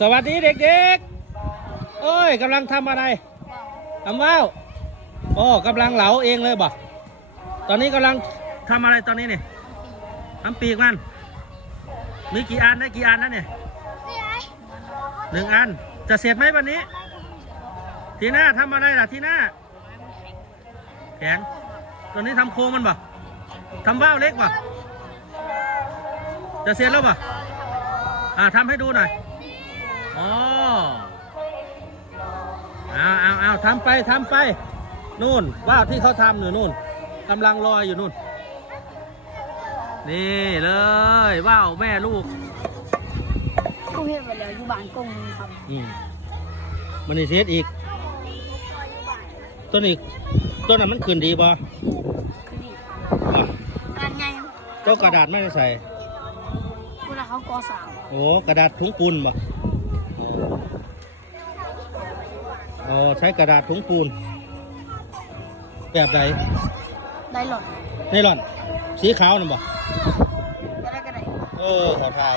สวัสดีเด็กๆโอ้ยกำลังทำอะไรทำว่าวโอ้กำลังเหลาเองเลยบ่ตอนนี้กำลังทำอะไรตอนนี้เนี่ยทำปีกมันมีกี่อันได้กี่อันนะเนี่ย1 อันจะเสร็จไหมวันนี้ทีหน้าทำอะไรล่ะทีหน้าแขนตอนนี้ทำโครงมันบ่ทำว่าวเล็กบ่จะเสร็จแล้วบ่ทำให้ดูหน่อยอ๋อเอาทำไปนู่นว่าวที่เขาทำอยู่นู่นกำลังลอยอยู่นู่นนี่เลยว่าวแม่ลูกกุ้งเห็ดไปแล้วอยู่บ้านกุ้งครับมันนี่เทสอีกต้นนั้นมันขึ้นดีป่ะคือดีงานใหญ่เจ้ากระดาษไม่ได้ใส่เวลาเขาก่อสร้างโอ้กระดาษถุงปูนป่ะอ๋อใช้กระดาษถุงปูนแบบไหนได้หลอดไนล่อนสีขาวน่ะบ่ก็ได้ขอทาย